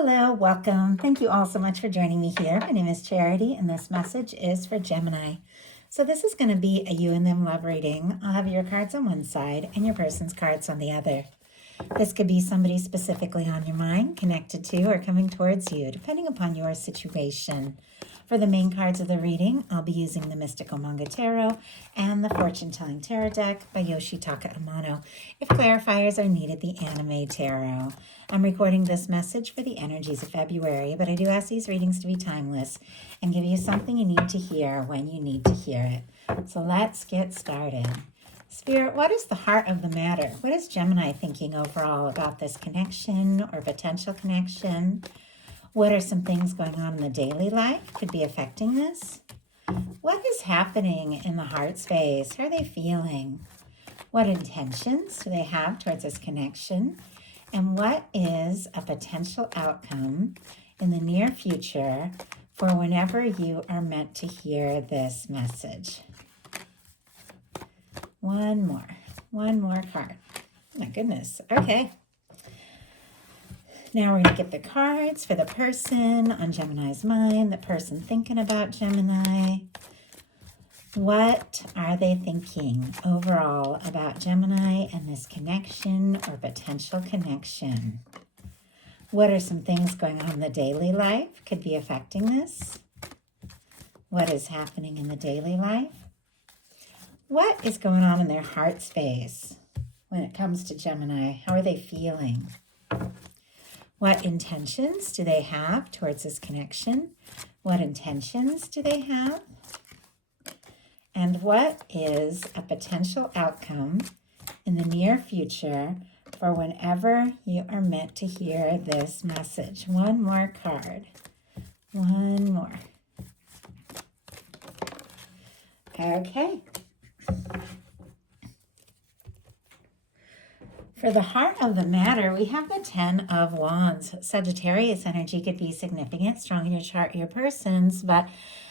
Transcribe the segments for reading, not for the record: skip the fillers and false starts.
Hello, welcome. Thank you all so much for joining me here. My name is Charity, and this message is for Gemini. So this is going to be a you and them love reading. I'll have your cards on one side and your person's cards on the other. This could be somebody specifically on your mind, connected to, or coming towards you, depending upon your situation. For the main cards of the reading, I'll be using the Mystical Manga Tarot and the Fortune Telling Tarot deck by Yoshitaka Amano. If clarifiers are needed, the Anime Tarot. I'm recording this message for the energies of February, but I do ask these readings to be timeless and give you something you need to hear when you need to hear it. So let's get started. Spirit, what is the heart of the matter? What is Gemini thinking overall about this connection or potential connection? What are some things going on in the daily life could be affecting this? What is happening in the heart space? How are they feeling? What intentions do they have towards this connection? And what is a potential outcome in the near future for whenever you are meant to hear this message? One more card. My goodness. Okay. Now we're going to get the cards for the person on Gemini's mind, the person thinking about Gemini. What are they thinking overall about Gemini and this connection or potential connection? What are some things going on in the daily life could be affecting this? What is happening in the daily life? What is going on in their heart space when it comes to Gemini? How are they feeling? What intentions do they have towards this connection? What intentions do they have? And what is a potential outcome in the near future for whenever you are meant to hear this message? One more card. One more. Okay. For the heart of the matter, we have the 10 of Wands. Sagittarius energy could be significant, strong in your chart, your person's, but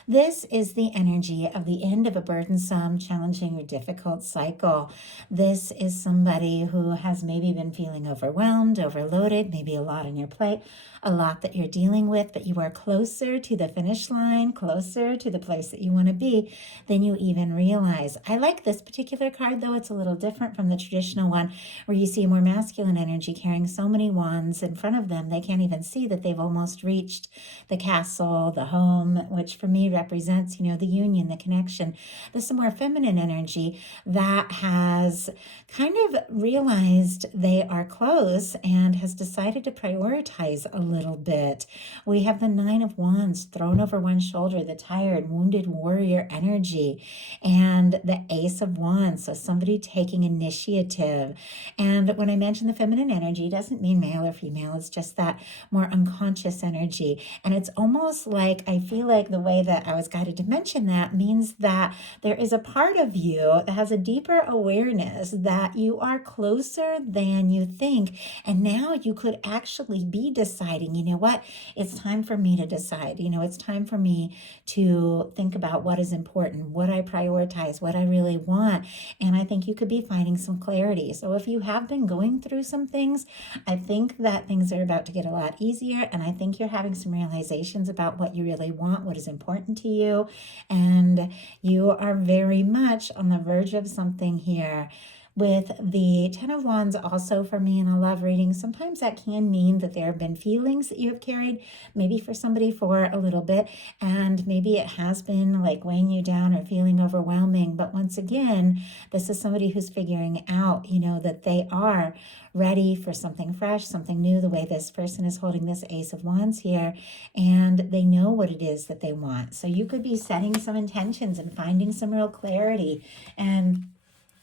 this is the energy of the end of a burdensome, challenging, or difficult cycle. This is somebody who has maybe been feeling overwhelmed, overloaded, maybe a lot on your plate, a lot that you're dealing with, but you are closer to the finish line, closer to the place that you want to be than you even realize. I like this particular card, though. It's a little different from the traditional one where you see more masculine energy carrying so many wands in front of them. They can't even see that they've almost reached the castle, the home, which for me represents, the union, the connection. This is a more feminine energy that has kind of realized they are close and has decided to prioritize a little bit. We have the 9 of Wands thrown over one shoulder, the tired, wounded warrior energy, and the Ace of Wands, so somebody taking initiative. And when I mention the feminine energy, it doesn't mean male or female. It's just that more unconscious energy. And it's almost like, I feel like the way that I was guided to mention that means that there is a part of you that has a deeper awareness that you are closer than you think. And now you could actually be deciding, you know what, it's time for me to decide. It's time for me to think about what is important, what I prioritize, what I really want. And I think you could be finding some clarity. So if you have been going through some things, I think that things are about to get a lot easier. And I think you're having some realizations about what you really want, what is important to you. And you are very much on the verge of something here. With the 10 of Wands also for me in a love reading, sometimes that can mean that there have been feelings that you have carried, maybe for somebody for a little bit, and maybe it has been like weighing you down or feeling overwhelming. But once again, this is somebody who's figuring out, that they are ready for something fresh, something new, the way this person is holding this Ace of Wands here, and they know what it is that they want. So you could be setting some intentions and finding some real clarity and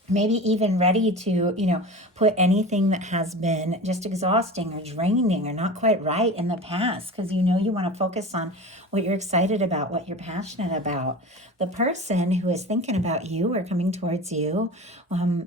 maybe even ready to, put anything that has been just exhausting or draining or not quite right in the past, because you want to focus on what you're excited about, what you're passionate about. The person who is thinking about you or coming towards you,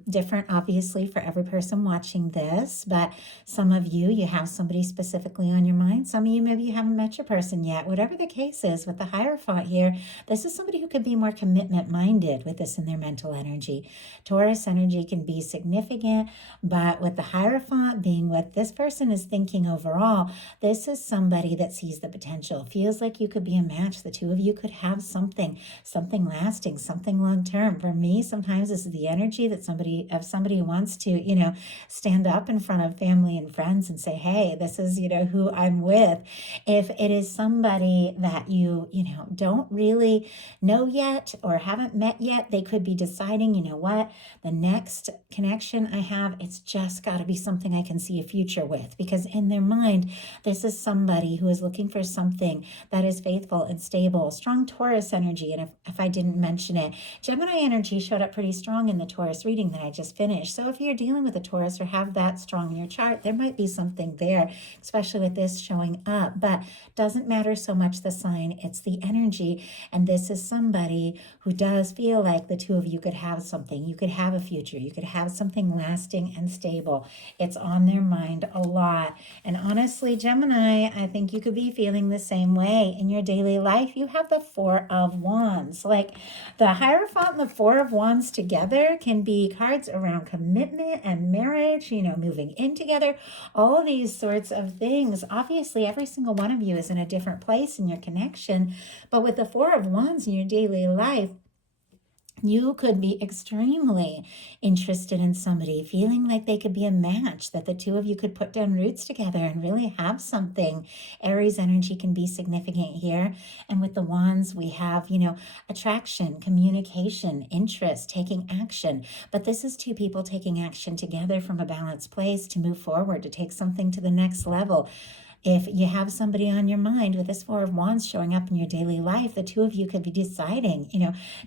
different obviously for every person watching this, but some of you have somebody specifically on your mind. Some of you, maybe you haven't met your person yet. Whatever the case is with the Hierophant here, this is somebody who could be more commitment minded with this in their mental energy. Taurus Taurus energy can be significant, but with the Hierophant being what this person is thinking overall, this is somebody that sees the potential, feels like you could be a match. The two of you could have something lasting, something long term. For me, sometimes this is the energy that somebody who wants to, stand up in front of family and friends and say, hey, this is, who I'm with. If it is somebody that you don't really know yet or haven't met yet, they could be deciding, what, the next connection I have, it's just got to be something I can see a future with, because in their mind, this is somebody who is looking for something that is faithful and stable. Strong Taurus energy. And if I didn't mention it, Gemini energy showed up pretty strong in the Taurus reading that I just finished. So if you're dealing with a Taurus or have that strong in your chart, there might be something there, especially with this showing up. But doesn't matter so much the sign, it's the energy. And this is somebody who does feel like the two of you could have something. You could have a future. You could have something lasting and stable. It's on their mind a lot. And honestly, Gemini, I think you could be feeling the same way in your daily life. You have the Four of Wands. Like the Hierophant and the Four of Wands together can be cards around commitment and marriage, moving in together, all these sorts of things. Obviously, every single one of you is in a different place in your connection, but with the Four of Wands in your daily life, you could be extremely interested in somebody, feeling like they could be a match, that the two of you could put down roots together and really have something. Aries energy can be significant here. And with the wands, we have, attraction, communication, interest, taking action. But this is two people taking action together from a balanced place to move forward, to take something to the next level. If you have somebody on your mind with this Four of Wands showing up in your daily life, the two of you could be deciding,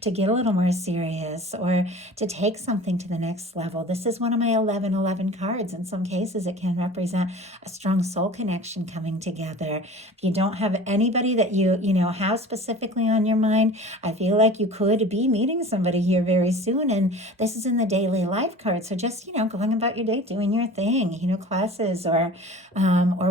to get a little more serious or to take something to the next level. This is one of my 1111 cards. In some cases, it can represent a strong soul connection coming together. If you don't have anybody that you have specifically on your mind, I feel like you could be meeting somebody here very soon. And this is in the daily life card. So just, going about your day, doing your thing, classes or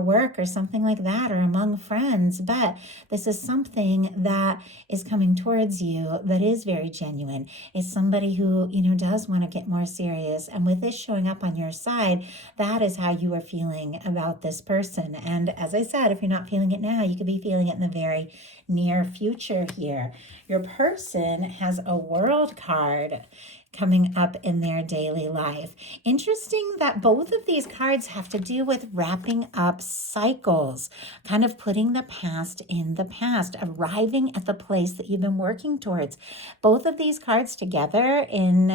work or something like that, or among friends. But this is something that is coming towards you that is very genuine. It's somebody who, does want to get more serious. And with this showing up on your side, that is how you are feeling about this person. And as I said, if you're not feeling it now, you could be feeling it in the very near future here. Your person has a World card coming up in their daily life. Interesting that both of these cards have to do with wrapping up cycles, kind of putting the past in the past, arriving at the place that you've been working towards. Both of these cards together in,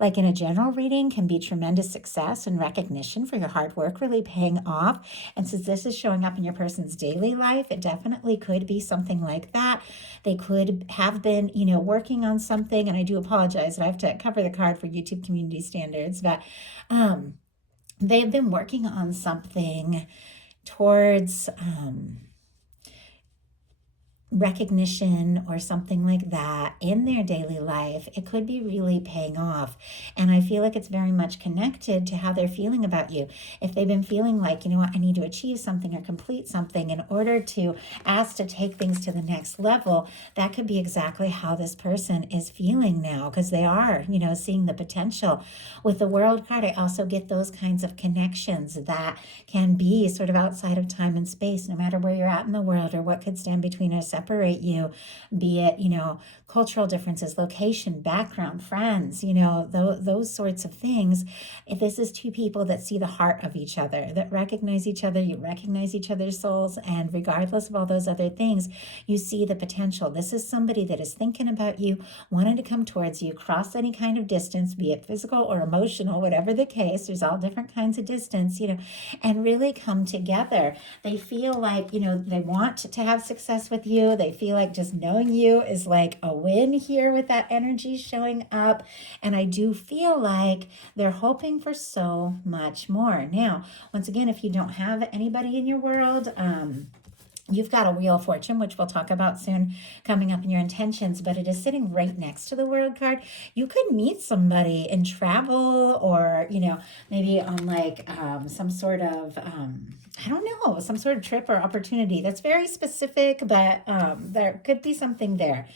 like in a general reading, can be tremendous success and recognition for your hard work really paying off. And since this is showing up in your person's daily life, it definitely could be something like that. They could have been, working on something, and I do apologize, I have to cover the card for YouTube community standards, but they've been working on something towards recognition or something like that in their daily life. It could be really paying off. And I feel like it's very much connected to how they're feeling about you. If they've been feeling like, I need to achieve something or complete something in order to ask to take things to the next level, that could be exactly how this person is feeling now, because they are, seeing the potential. With the World card, I also get those kinds of connections that can be sort of outside of time and space, no matter where you're at in the world or what could stand between us, separate you, be it, cultural differences, location, background, friends, those sorts of things. If this is two people that see the heart of each other, that recognize each other, you recognize each other's souls, and regardless of all those other things, you see the potential. This is somebody that is thinking about you, wanting to come towards you, cross any kind of distance, be it physical or emotional, whatever the case, there's all different kinds of distance, and really come together. They feel like, they want to have success with you. They feel like just knowing you is like a win here with that energy showing up. And I do feel like they're hoping for so much more. Now, once again, if you don't have anybody in your world, you've got a Wheel of Fortune, which we'll talk about soon, coming up in your intentions, but it is sitting right next to the World card. You could meet somebody and travel, or, maybe on like some sort of, I don't know, some sort of trip or opportunity that's very specific, but there could be something there.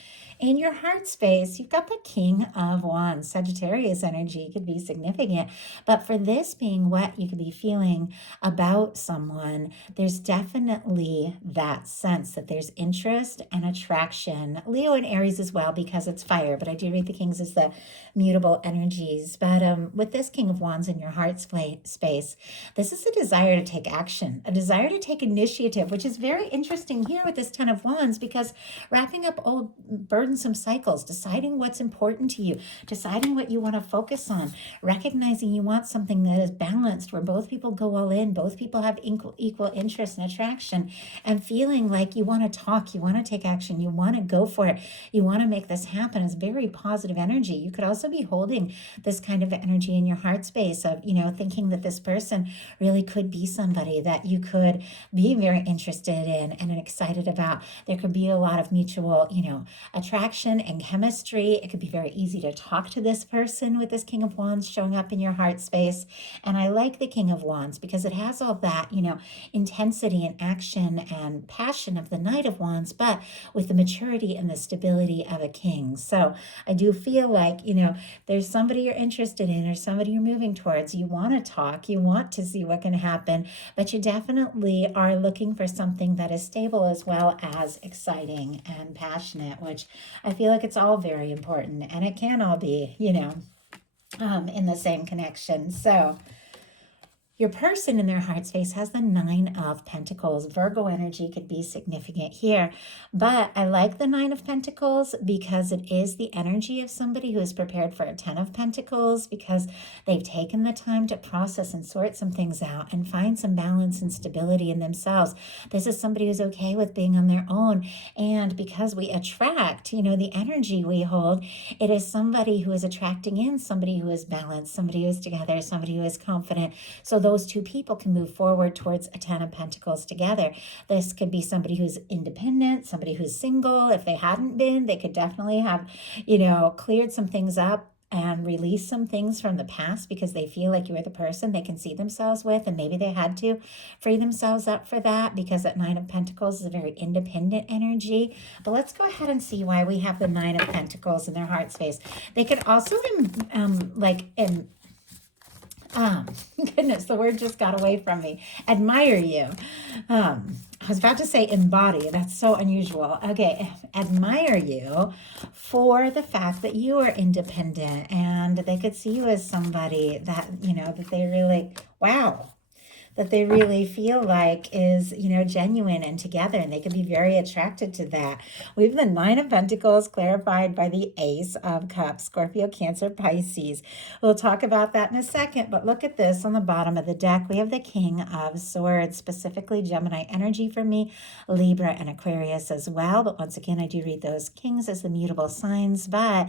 In your heart space, you've got the King of Wands. Sagittarius energy could be significant, but for this being what you could be feeling about someone, there's definitely that sense that there's interest and attraction. Leo and Aries as well, because it's fire, but I do read the Kings as the mutable energies. But with this King of Wands in your heart space, this is a desire to take action, a desire to take initiative, which is very interesting here with this Ten of Wands, because wrapping up old burdensome cycles, deciding what's important to you, deciding what you want to focus on, recognizing you want something that is balanced, where both people go all in, both people have equal interest and attraction, and feeling like you want to talk, you want to take action, you want to go for it, you want to make this happen is very positive energy. You could also be holding this kind of energy in your heart space of, thinking that this person really could be somebody that you could be very interested in and excited about. There could be a lot of mutual, attraction and chemistry. It could be very easy to talk to this person with this King of Wands showing up in your heart space. And I like the King of Wands because it has all that, intensity and action and passion of the Knight of Wands, but with the maturity and the stability of a king. So I do feel like, there's somebody you're interested in or somebody you're moving towards. You want to talk, you want to see what can happen, but you definitely are looking for something that is stable as well as exciting and passionate, which I feel like it's all very important, and it can all be, in the same connection. So your person in their heart space has the Nine of Pentacles. Virgo energy could be significant here, but I like the Nine of Pentacles because it is the energy of somebody who is prepared for a Ten of Pentacles, because they've taken the time to process and sort some things out and find some balance and stability in themselves. This is somebody who's okay with being on their own, and because we attract, the energy we hold, it is somebody who is attracting in somebody who is balanced, somebody who is together, somebody who is confident. So those two people can move forward towards a Ten of Pentacles together. This could be somebody who's independent, somebody who's single. If they hadn't been, they could definitely have, cleared some things up and release some things from the past because they feel like you are the person they can see themselves with, and maybe they had to free themselves up for that because that Nine of Pentacles is a very independent energy. But let's go ahead and see why we have the Nine of Pentacles in their heart space. They could also goodness, the word just got away from me. Admire you. I was about to say embody. That's so unusual. Okay, admire you for the fact that you are independent, and they could see you as somebody that, that they really, wow, that they really feel like is, genuine and together, and they can be very attracted to that. We have the Nine of Pentacles clarified by the Ace of Cups, Scorpio, Cancer, Pisces. We'll talk about that in a second, but look at this on the bottom of the deck. We have the King of Swords, specifically Gemini energy for me, Libra and Aquarius as well. But once again, I do read those kings as the mutable signs, but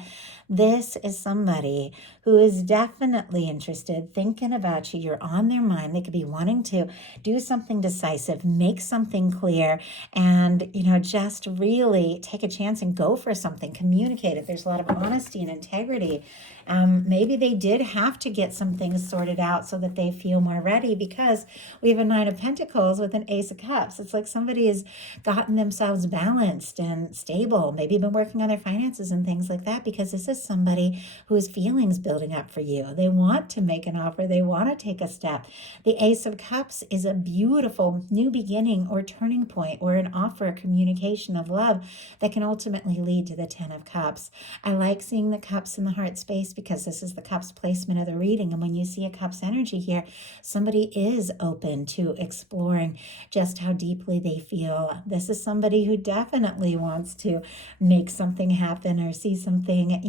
this is somebody who is definitely interested, thinking about you. You're on their mind. They could be wanting to do something decisive, make something clear, and, just really take a chance and go for something, communicate it. There's a lot of honesty and integrity. Maybe they did have to get some things sorted out so that they feel more ready, because we have a Nine of Pentacles with an Ace of Cups. It's like somebody has gotten themselves balanced and stable, maybe been working on their finances and things like that, because this is somebody who has feelings building up for you. They want to make an offer. They want to take a step. The Ace of Cups is a beautiful new beginning or turning point or an offer, a communication of love that can ultimately lead to the Ten of Cups. I like seeing the cups in the heart space because this is the cups placement of the reading. And when you see a cups energy here, somebody is open to exploring just how deeply they feel. This is somebody who definitely wants to make something happen or see something,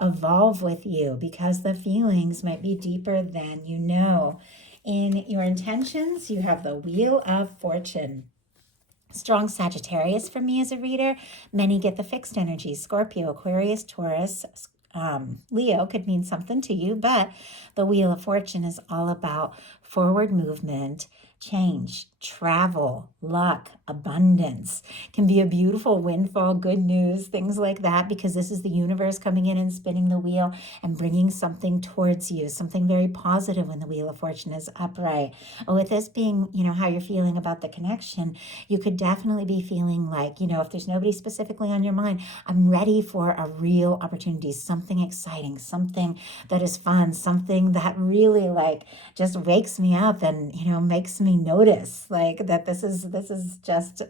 evolve with you, because the feelings might be deeper than you know. In your intentions, you have the Wheel of Fortune. Strong Sagittarius for me as a reader. Many get the fixed energies. Scorpio, Aquarius, Taurus, Leo could mean something to you, but the Wheel of Fortune is all about forward movement, change, travel, luck, abundance. Can be a beautiful windfall, good news, things like that, because this is the universe coming in and spinning the wheel and bringing something towards you, something very positive when the Wheel of Fortune is upright. With this being, how you're feeling about the connection, you could definitely be feeling like, if there's nobody specifically on your mind, I'm ready for a real opportunity, something exciting, something that is fun, something that really like just wakes me up and, makes me notice like that this is just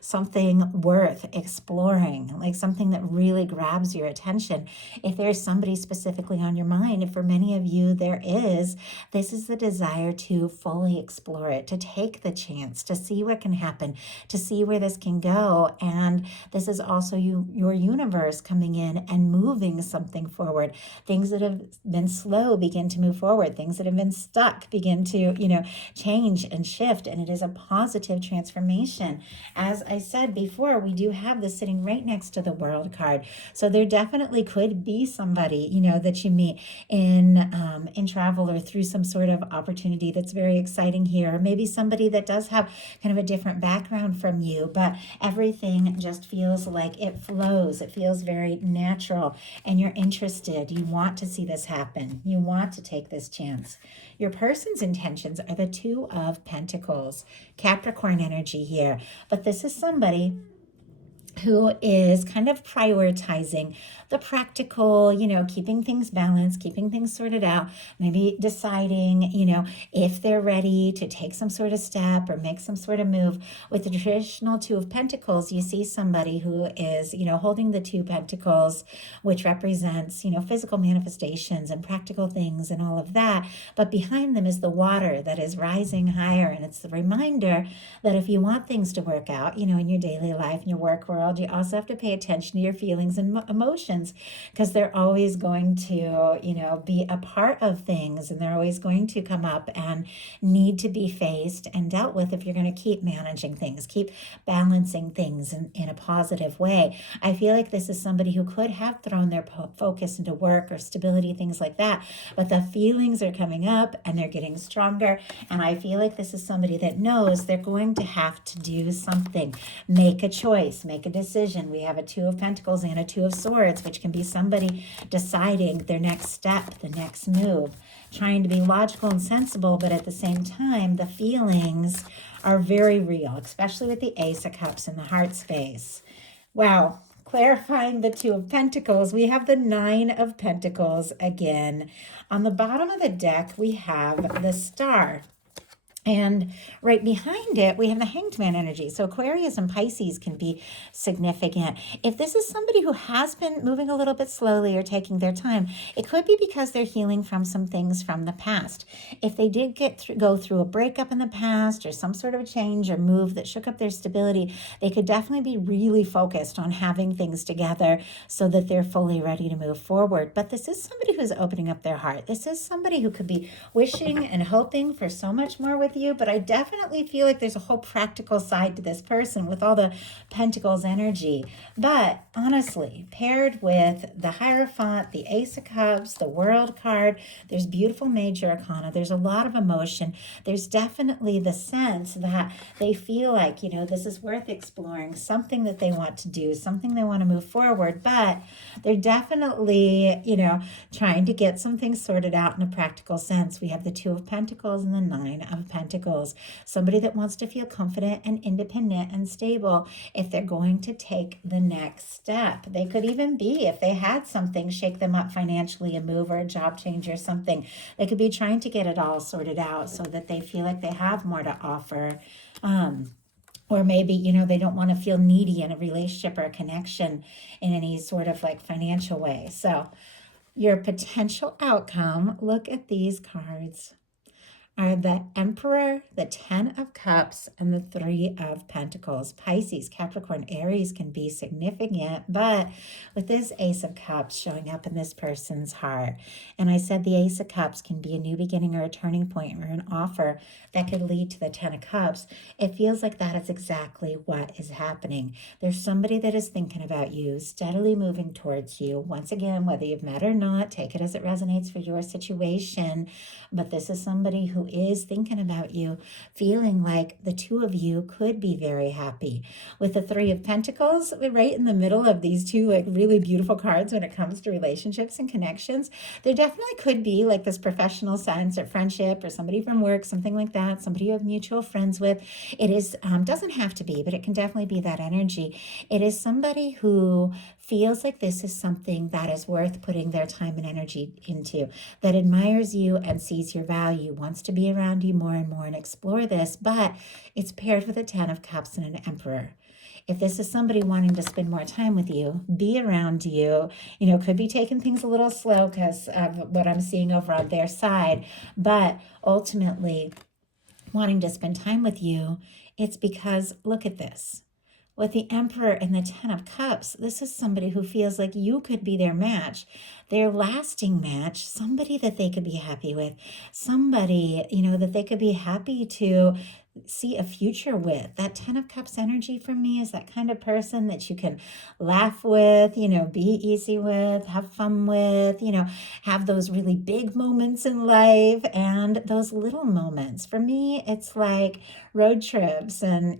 something worth exploring, like something that really grabs your attention. If there's somebody specifically on your mind, if for many of you there is, this is the desire to fully explore it, to take the chance, to see what can happen, to see where this can go. And this is also your universe coming in and moving something forward. Things that have been slow begin to move forward. Things that have been stuck begin to, change and shift. And it is a positive transformation. As I said before, we do have this sitting right next to the World card. So there definitely could be somebody, that you meet in travel or through some sort of opportunity that's very exciting here. Or maybe somebody that does have kind of a different background from you, but everything just feels like it flows. It feels very natural and you're interested. You want to see this happen. You want to take this chance. Your person's intentions are the Two of Pentacles, Capricorn energy here. But this is somebody who is kind of prioritizing the practical, keeping things balanced, keeping things sorted out, maybe deciding, if they're ready to take some sort of step or make some sort of move. With the traditional Two of Pentacles, you see somebody who is, holding the Two Pentacles, which represents, physical manifestations and practical things and all of that. But behind them is the water that is rising higher. And it's the reminder that if you want things to work out, in your daily life, in your work world, you also have to pay attention to your feelings and emotions, because they're always going to, be a part of things, and they're always going to come up and need to be faced and dealt with if you're going to keep managing things, keep balancing things in a positive way. I feel like this is somebody who could have thrown their focus into work or stability, things like that, but the feelings are coming up and they're getting stronger. And I feel like this is somebody that knows they're going to have to do something, make a choice, make a decision. We have a Two of Pentacles and a Two of Swords, which can be somebody deciding their next step, the next move, trying to be logical and sensible, but at the same time, the feelings are very real, especially with the Ace of Cups in the heart space. Wow. Clarifying the Two of Pentacles, we have the Nine of Pentacles again. On the bottom of the deck, we have the Star. And right behind it, we have the Hanged Man energy. So Aquarius and Pisces can be significant. If this is somebody who has been moving a little bit slowly or taking their time, it could be because they're healing from some things from the past. If they did go through a breakup in the past or some sort of a change or move that shook up their stability, they could definitely be really focused on having things together so that they're fully ready to move forward. But this is somebody who's opening up their heart. This is somebody who could be wishing and hoping for so much more with you, but I definitely feel like there's a whole practical side to this person with all the Pentacles energy. But honestly, paired with the Hierophant, the Ace of Cups, the World card, there's beautiful major arcana, there's a lot of emotion, there's definitely the sense that they feel like, this is worth exploring, something that they want to do, something they want to move forward, but they're definitely, trying to get some things sorted out in a practical sense. We have the Two of Pentacles and the Nine of Pentacles. Somebody that wants to feel confident and independent and stable if they're going to take the next step. They could even be, if they had something shake them up financially, a move or a job change or something, they could be trying to get it all sorted out so that they feel like they have more to offer. Or maybe, they don't want to feel needy in a relationship or a connection in any sort of like financial way. So your potential outcome, look at these cards, are the Emperor, the Ten of Cups, and the Three of Pentacles. Pisces, Capricorn, Aries can be significant, but with this Ace of Cups showing up in this person's heart, and I said the Ace of Cups can be a new beginning or a turning point or an offer that could lead to the Ten of Cups, it feels like that is exactly what is happening. There's somebody that is thinking about you, steadily moving towards you. Once again, whether you've met or not, take it as it resonates for your situation, but this is somebody who is thinking about you, feeling like the two of you could be very happy. With the Three of Pentacles, we're right in the middle of these two like really beautiful cards when it comes to relationships and connections. There definitely could be like this professional sense or friendship or somebody from work, something like that, somebody you have mutual friends with. It is doesn't have to be, but it can definitely be that energy. It is somebody who feels like this is something that is worth putting their time and energy into, that admires you and sees your value, wants to be around you more and more and explore this, but it's paired with a 10 of Cups and an Emperor. If this is somebody wanting to spend more time with you, be around you, could be taking things a little slow because of what I'm seeing over on their side, but ultimately wanting to spend time with you, it's because, look at this. With the Emperor and the 10 of Cups, this is somebody who feels like you could be their match, their lasting match, somebody that they could be happy with, somebody, that they could be happy to see a future with. That 10 of Cups energy for me is that kind of person that you can laugh with, be easy with, have fun with, have those really big moments in life and those little moments. For me, it's like road trips and,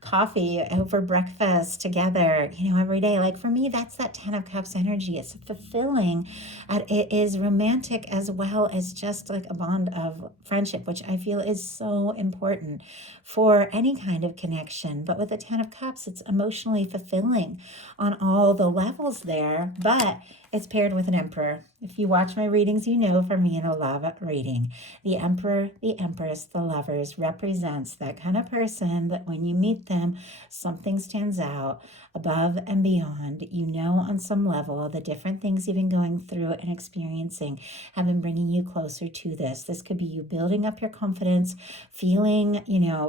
coffee over breakfast together, every day. Like for me, that's that 10 of Cups energy. It's fulfilling. It is romantic as well as just like a bond of friendship, which I feel is so important for any kind of connection. But with the 10 of Cups, it's emotionally fulfilling on all the levels there, but it's paired with an Emperor. If you watch my readings, for me in a love reading, the Emperor, the Empress, the Lovers represents that kind of person that when you meet them, something stands out above and beyond. On some level, the different things you've been going through and experiencing have been bringing you closer to this. This could be you building up your confidence, feeling,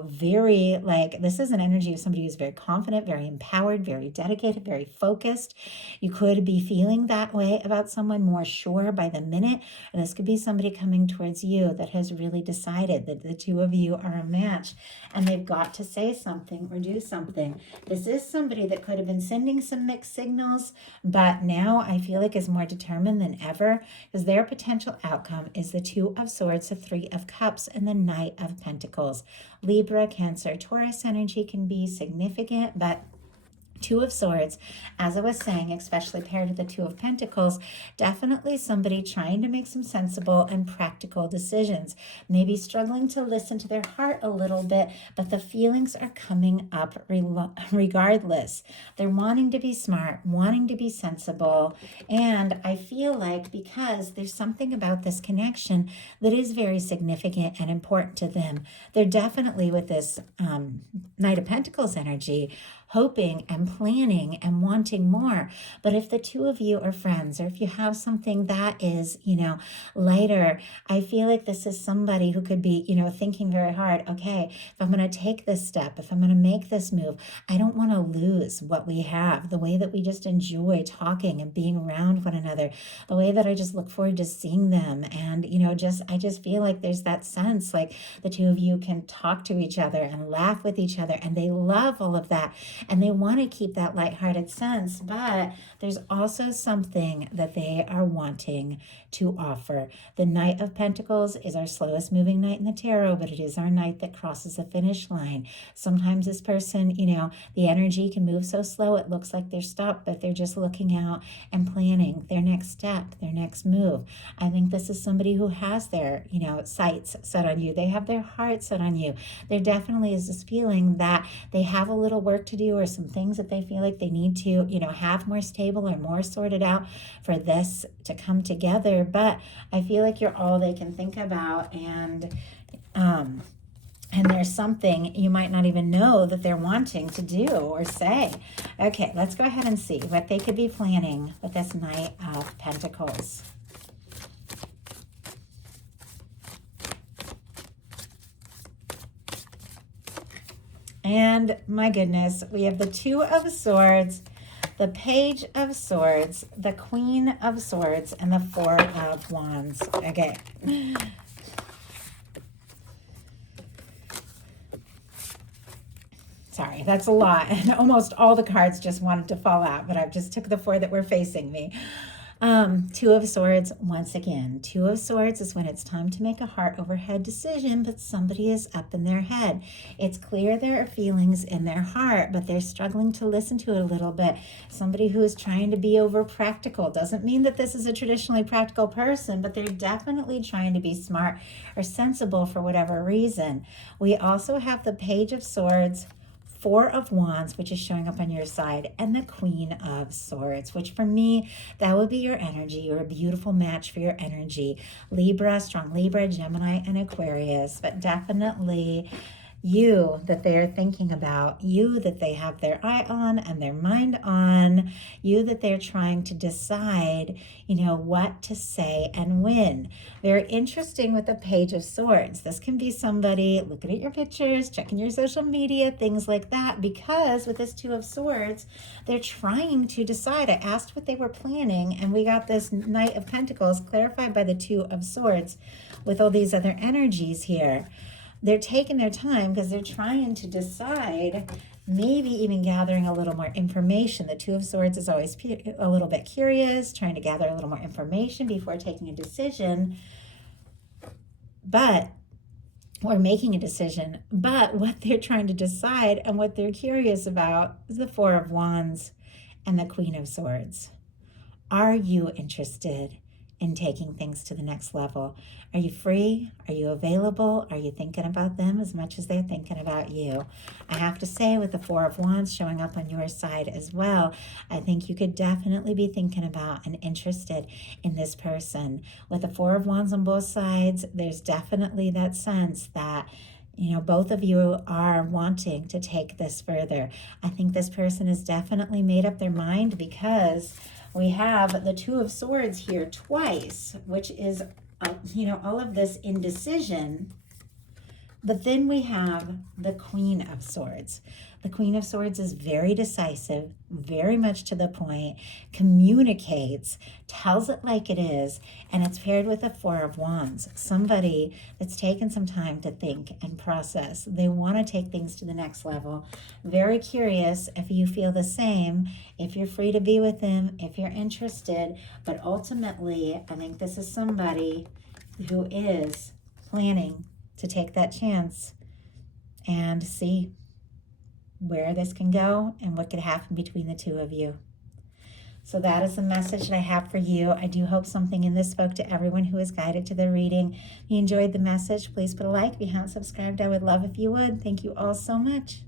very like this is an energy of somebody who's very confident, very empowered, very dedicated, very focused. You could be feeling that way about someone, more sure by the minute. And this could be somebody coming towards you that has really decided that the two of you are a match and they've got to say something or do something. This is somebody that could have been sending some mixed signals, but now I feel like is more determined than ever because their potential outcome is the Two of Swords, the Three of Cups, and the Knight of Pentacles. Libra, Cancer, Taurus energy can be significant, but Two of Swords, as I was saying, especially paired with the Two of Pentacles, definitely somebody trying to make some sensible and practical decisions, maybe struggling to listen to their heart a little bit, but the feelings are coming up regardless. They're wanting to be smart, wanting to be sensible, and I feel like because there's something about this connection that is very significant and important to them, they're definitely with this Knight of Pentacles energy, hoping and planning and wanting more. But if the two of you are friends, or if you have something that is, lighter, I feel like this is somebody who could be, thinking very hard, okay, if I'm going to take this step, if I'm going to make this move, I don't want to lose what we have, the way that we just enjoy talking and being around one another, the way that I just look forward to seeing them. And, I just feel like there's that sense like the two of you can talk to each other and laugh with each other, and they love all of that. And they want to keep that lighthearted sense, but there's also something that they are wanting to offer. The Knight of Pentacles is our slowest moving knight in the tarot, but it is our knight that crosses the finish line. Sometimes this person, the energy can move so slow it looks like they're stopped, but they're just looking out and planning their next step, their next move. I think this is somebody who has their, sights set on you. They have their heart set on you. There definitely is this feeling that they have a little work to do or some things that they feel like they need to, have more stable or more sorted out for this to come together. But I feel like you're all they can think about, and there's something you might not even know that they're wanting to do or say. Okay, let's go ahead and see what they could be planning with this Knight of Pentacles. And my goodness, we have the Two of Swords, the Page of Swords, the Queen of Swords, and the Four of Wands. Okay. Sorry, that's a lot. And almost all the cards just wanted to fall out, but I just took the four that were facing me. Two of Swords, once again. Two of Swords is when it's time to make a heart over head decision, but somebody is up in their head. It's clear there are feelings in their heart, but they're struggling to listen to it a little bit. Somebody who is trying to be over practical. Doesn't mean that this is a traditionally practical person, but they're definitely trying to be smart or sensible for whatever reason. We also have the Page of Swords, Four of Wands, which is showing up on your side, and the Queen of Swords, which for me, that would be your energy. You're a beautiful match for your energy. Libra, strong Libra, Gemini, and Aquarius, but definitely you that they are thinking about, you that they have their eye on and their mind on, you that they're trying to decide, what to say and when. Very interesting with the Page of Swords. This can be somebody looking at your pictures, checking your social media, things like that, because with this Two of Swords, they're trying to decide. I asked what they were planning, and we got this Knight of Pentacles clarified by the Two of Swords with all these other energies here. They're taking their time because they're trying to decide, maybe even gathering a little more information. The Two of Swords is always a little bit curious, trying to gather a little more information before taking a decision, or making a decision. But what they're trying to decide and what they're curious about is the Four of Wands and the Queen of Swords. Are you interested in taking things to the next level? Are you free? Are you available? Are you thinking about them as much as they're thinking about you? I have to say, with the Four of Wands showing up on your side as well, I think you could definitely be thinking about and interested in this person. With the Four of Wands on both sides, there's definitely that sense that both of you are wanting to take this further. I think this person has definitely made up their mind, because we have the Two of Swords here twice, which is, all of this indecision. But then we have the Queen of Swords. The Queen of Swords is very decisive, very much to the point, communicates, tells it like it is, and it's paired with the Four of Wands. Somebody that's taken some time to think and process. They want to take things to the next level. Very curious if you feel the same, if you're free to be with them, if you're interested. But ultimately, I think this is somebody who is planning to take that chance and see where this can go and what could happen between the two of you. So that is the message that I have for you. I do hope something in this spoke to everyone who is guided to the reading. If you enjoyed the message, please put a like. If you haven't subscribed, I would love if you would. Thank you all so much.